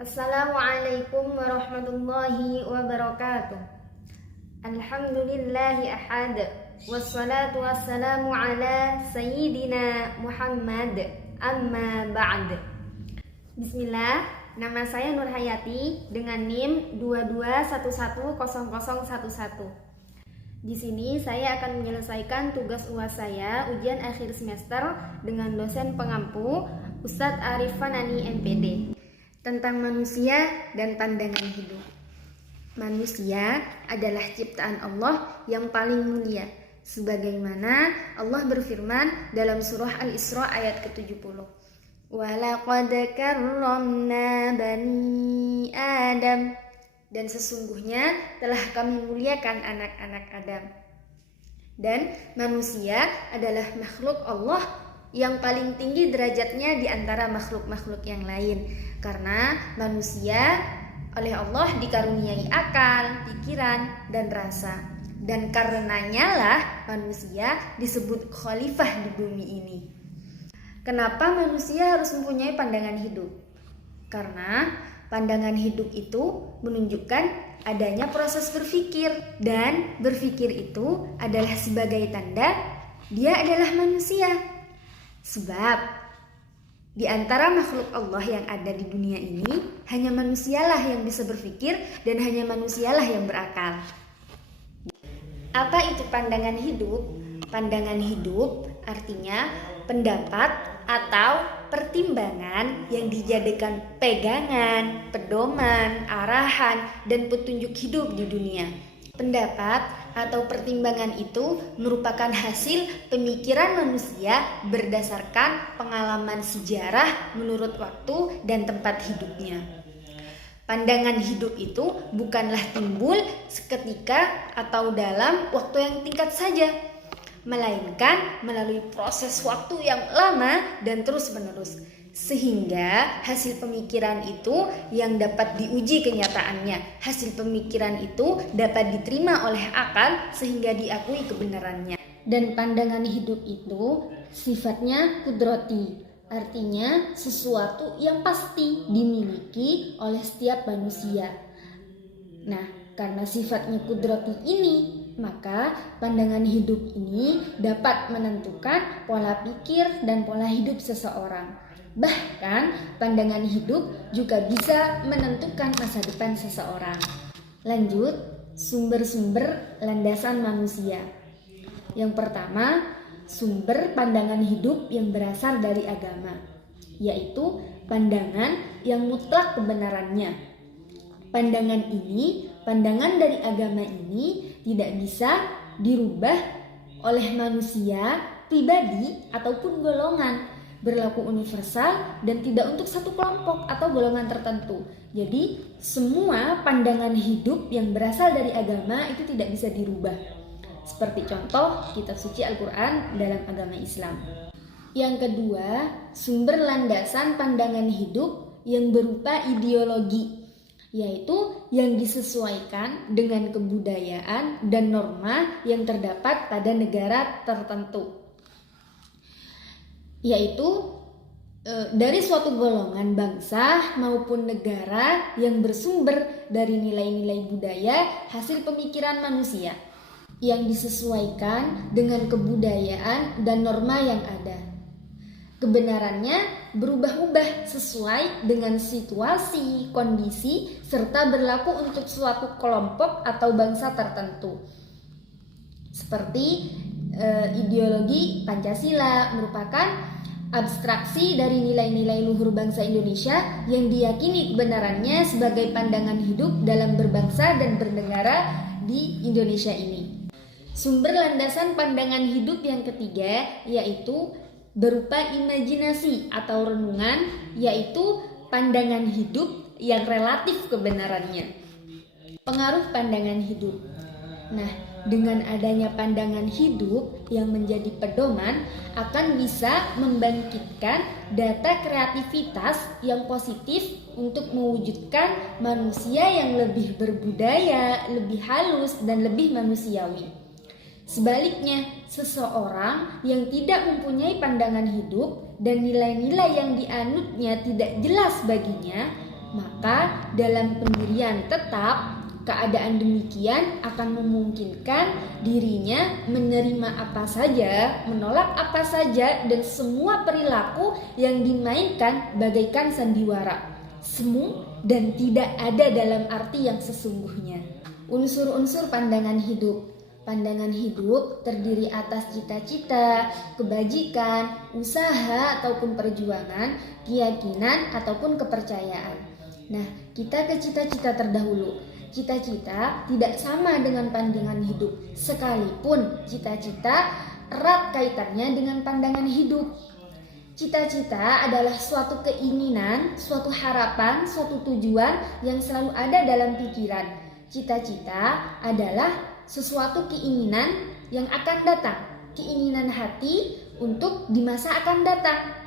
Assalamualaikum warahmatullahi wabarakatuh. Alhamdulillahi ahad. Wassalatu wassalamu ala sayyidina Muhammad. Amma ba'd. Bismillah, nama saya Nur Hayati dengan NIM 22110011. Di sini saya akan menyelesaikan tugas UAS saya ujian akhir semester dengan dosen pengampu Ustadz Arif Fanani MPD tentang manusia dan pandangan hidup. Manusia adalah ciptaan Allah yang paling mulia, sebagaimana Allah berfirman dalam surah Al-Isra ayat ke-70. Walaqad karramna bani Adam, dan sesungguhnya telah kami muliakan anak-anak Adam. Dan manusia adalah makhluk Allah yang paling tinggi derajatnya di antara makhluk-makhluk yang lain, karena manusia oleh Allah dikaruniai akal, pikiran, dan rasa. Dan karenanya lah manusia disebut khalifah di bumi ini. Kenapa manusia harus mempunyai pandangan hidup? Karena pandangan hidup itu menunjukkan adanya proses berpikir, dan berpikir itu adalah sebagai tanda dia adalah manusia. Sebab di antara makhluk Allah yang ada di dunia ini, hanya manusialah yang bisa berpikir dan hanya manusialah yang berakal. Apa itu pandangan hidup? Pandangan hidup artinya pendapat atau pertimbangan yang dijadikan pegangan, pedoman, arahan, dan petunjuk hidup di dunia. Pendapat atau pertimbangan itu merupakan hasil pemikiran manusia berdasarkan pengalaman sejarah menurut waktu dan tempat hidupnya. Pandangan hidup itu bukanlah timbul seketika atau dalam waktu yang singkat saja, melainkan melalui proses waktu yang lama dan terus-menerus, sehingga hasil pemikiran itu yang dapat diuji kenyataannya. Hasil pemikiran itu dapat diterima oleh akal sehingga diakui kebenarannya. Dan pandangan hidup itu sifatnya kudrati, artinya sesuatu yang pasti dimiliki oleh setiap manusia. Nah, karena sifatnya kudrati ini, maka pandangan hidup ini dapat menentukan pola pikir dan pola hidup seseorang. Bahkan pandangan hidup juga bisa menentukan masa depan seseorang. Lanjut, sumber-sumber landasan manusia. Yang pertama, sumber pandangan hidup yang berasal dari agama, yaitu pandangan yang mutlak kebenarannya. Pandangan dari agama ini tidak bisa dirubah oleh manusia, pribadi, ataupun golongan, berlaku universal dan tidak untuk satu kelompok atau golongan tertentu. Jadi semua pandangan hidup yang berasal dari agama itu tidak bisa dirubah. Seperti contoh kitab suci Al-Quran dalam agama Islam. Yang kedua, sumber landasan pandangan hidup yang berupa ideologi, yaitu yang disesuaikan dengan kebudayaan dan norma yang terdapat pada negara tertentu, yaitu dari suatu golongan bangsa maupun negara yang bersumber dari nilai-nilai budaya hasil pemikiran manusia yang disesuaikan dengan kebudayaan dan norma yang ada. Kebenarannya berubah-ubah sesuai dengan situasi, kondisi, serta berlaku untuk suatu kelompok atau bangsa tertentu. Seperti ideologi Pancasila merupakan abstraksi dari nilai-nilai luhur bangsa Indonesia yang diyakini kebenarannya sebagai pandangan hidup dalam berbangsa dan bernegara di Indonesia ini. Sumber landasan pandangan hidup yang ketiga yaitu berupa imajinasi atau renungan, yaitu pandangan hidup yang relatif kebenarannya. Pengaruh pandangan hidup. Nah, dengan adanya pandangan hidup yang menjadi pedoman akan bisa membangkitkan data kreativitas yang positif untuk mewujudkan manusia yang lebih berbudaya, lebih halus, dan lebih manusiawi. Sebaliknya, seseorang yang tidak mempunyai pandangan hidup dan nilai-nilai yang dianutnya tidak jelas baginya, maka dalam pendirian tetap, keadaan demikian akan memungkinkan dirinya menerima apa saja, menolak apa saja, dan semua perilaku yang dimainkan bagaikan sandiwara, semu, dan tidak ada dalam arti yang sesungguhnya. Unsur-unsur pandangan hidup. Pandangan hidup terdiri atas cita-cita, kebajikan, usaha ataupun perjuangan, keyakinan ataupun kepercayaan. Nah, kita ke cita-cita terdahulu. Cita-cita tidak sama dengan pandangan hidup, sekalipun cita-cita erat kaitannya dengan pandangan hidup. Cita-cita adalah suatu keinginan, suatu harapan, suatu tujuan yang selalu ada dalam pikiran. Cita-cita adalah sesuatu keinginan yang akan datang, keinginan hati untuk di masa akan datang.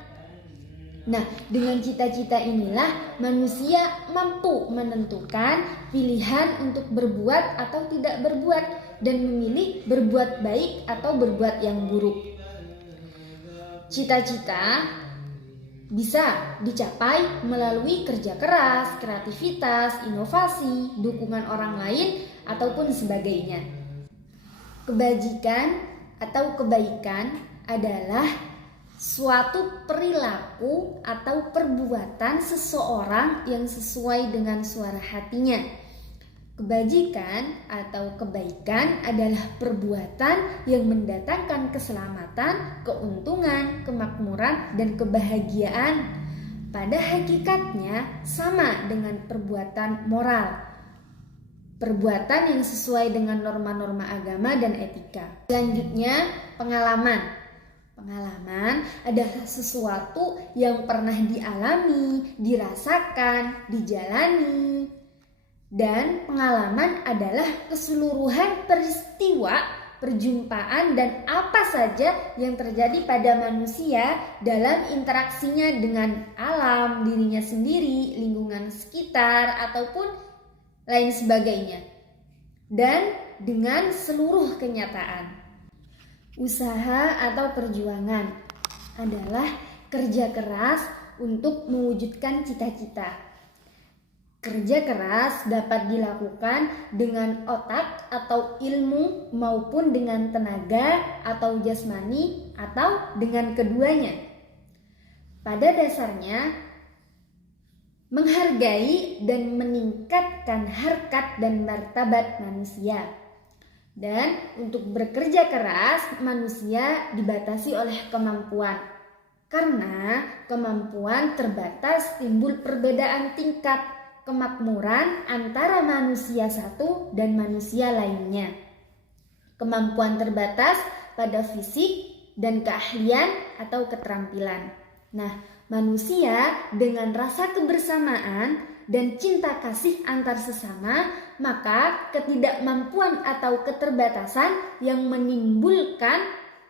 Nah, dengan cita-cita inilah manusia mampu menentukan pilihan untuk berbuat atau tidak berbuat dan memilih berbuat baik atau berbuat yang buruk. Cita-cita bisa dicapai melalui kerja keras, kreativitas, inovasi, dukungan orang lain, ataupun sebagainya. Kebajikan atau kebaikan adalah suatu perilaku atau perbuatan seseorang yang sesuai dengan suara hatinya. Kebajikan atau kebaikan adalah perbuatan yang mendatangkan keselamatan, keuntungan, kemakmuran, dan kebahagiaan. Pada hakikatnya sama dengan perbuatan moral, perbuatan yang sesuai dengan norma-norma agama dan etika. Selanjutnya, pengalaman. Pengalaman adalah sesuatu yang pernah dialami, dirasakan, dijalani. Dan pengalaman adalah keseluruhan peristiwa, perjumpaan, dan apa saja yang terjadi pada manusia dalam interaksinya dengan alam, dirinya sendiri, lingkungan sekitar, ataupun lain sebagainya. Dan dengan seluruh kenyataan. Usaha atau perjuangan adalah kerja keras untuk mewujudkan cita-cita. Kerja keras dapat dilakukan dengan otak atau ilmu maupun dengan tenaga atau jasmani atau dengan keduanya. Pada dasarnya, menghargai dan meningkatkan harkat dan martabat manusia. Dan untuk bekerja keras, manusia dibatasi oleh kemampuan. Karena kemampuan terbatas, timbul perbedaan tingkat kemakmuran antara manusia satu dan manusia lainnya. Kemampuan terbatas pada fisik dan keahlian atau keterampilan. Nah, manusia dengan rasa kebersamaan dan cinta kasih antar sesama, maka ketidakmampuan atau keterbatasan yang menimbulkan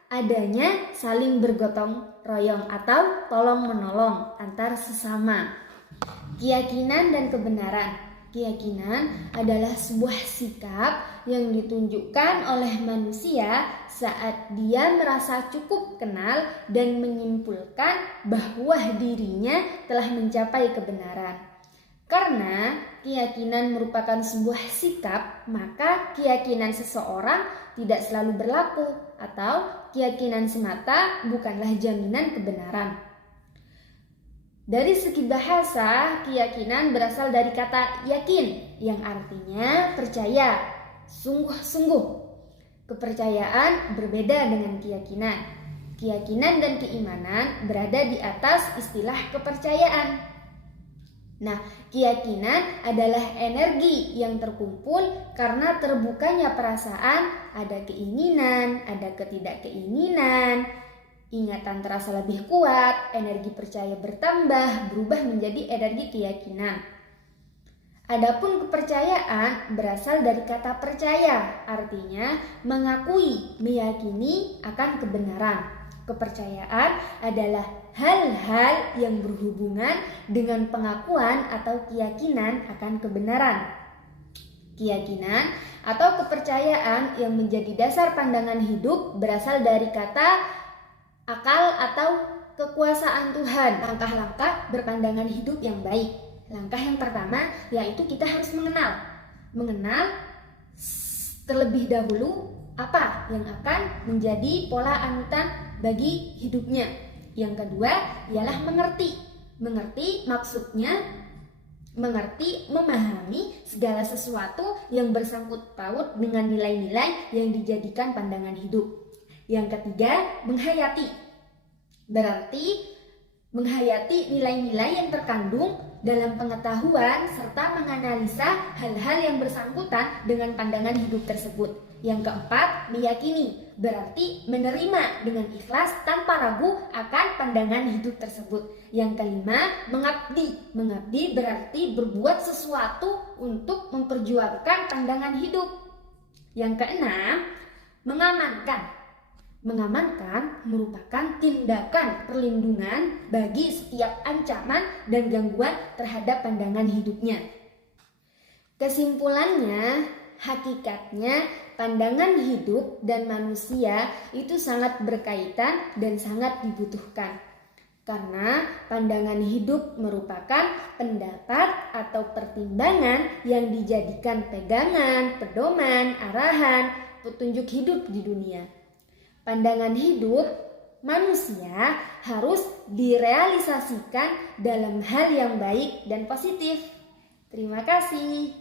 adanya saling bergotong royong atau tolong menolong antar sesama. Keyakinan dan kebenaran. Keyakinan adalah sebuah sikap yang ditunjukkan oleh manusia saat dia merasa cukup kenal dan menyimpulkan bahwa dirinya telah mencapai kebenaran. Karena keyakinan merupakan sebuah sikap, maka keyakinan seseorang tidak selalu berlaku atau keyakinan semata bukanlah jaminan kebenaran. Dari segi bahasa, keyakinan berasal dari kata yakin yang artinya percaya, sungguh-sungguh. Kepercayaan berbeda dengan keyakinan. Keyakinan dan keimanan berada di atas istilah kepercayaan. Nah, keyakinan adalah energi yang terkumpul karena terbukanya perasaan, ada keinginan, ada ketidakkeinginan. Ingatan terasa lebih kuat, energi percaya bertambah, berubah menjadi energi keyakinan. Adapun kepercayaan berasal dari kata percaya, artinya mengakui, meyakini akan kebenaran. Kepercayaan adalah hal-hal yang berhubungan dengan pengakuan atau keyakinan akan kebenaran. Keyakinan atau kepercayaan yang menjadi dasar pandangan hidup berasal dari kata akal atau kekuasaan Tuhan, langkah-langkah berpandangan hidup yang baik. Langkah yang pertama yaitu kita harus mengenal terlebih dahulu apa yang akan menjadi pola anutan bagi hidupnya. Yang kedua ialah mengerti maksudnya, memahami segala sesuatu yang bersangkut paut dengan nilai-nilai yang dijadikan pandangan hidup. Yang ketiga, menghayati. Berarti menghayati nilai-nilai yang terkandung dalam pengetahuan serta menganalisa hal-hal yang bersangkutan dengan pandangan hidup tersebut. Yang keempat, meyakini. Berarti menerima dengan ikhlas tanpa ragu akan pandangan hidup tersebut. Yang kelima, mengabdi. Mengabdi berarti berbuat sesuatu untuk memperjuangkan pandangan hidup. Yang keenam, mengamankan. Mengamankan merupakan tindakan perlindungan bagi setiap ancaman dan gangguan terhadap pandangan hidupnya. Kesimpulannya, hakikatnya pandangan hidup dan manusia itu sangat berkaitan dan sangat dibutuhkan. Karena pandangan hidup merupakan pendapat atau pertimbangan yang dijadikan pegangan, pedoman, arahan, petunjuk hidup di dunia. Pandangan hidup manusia harus direalisasikan dalam hal yang baik dan positif. Terima kasih.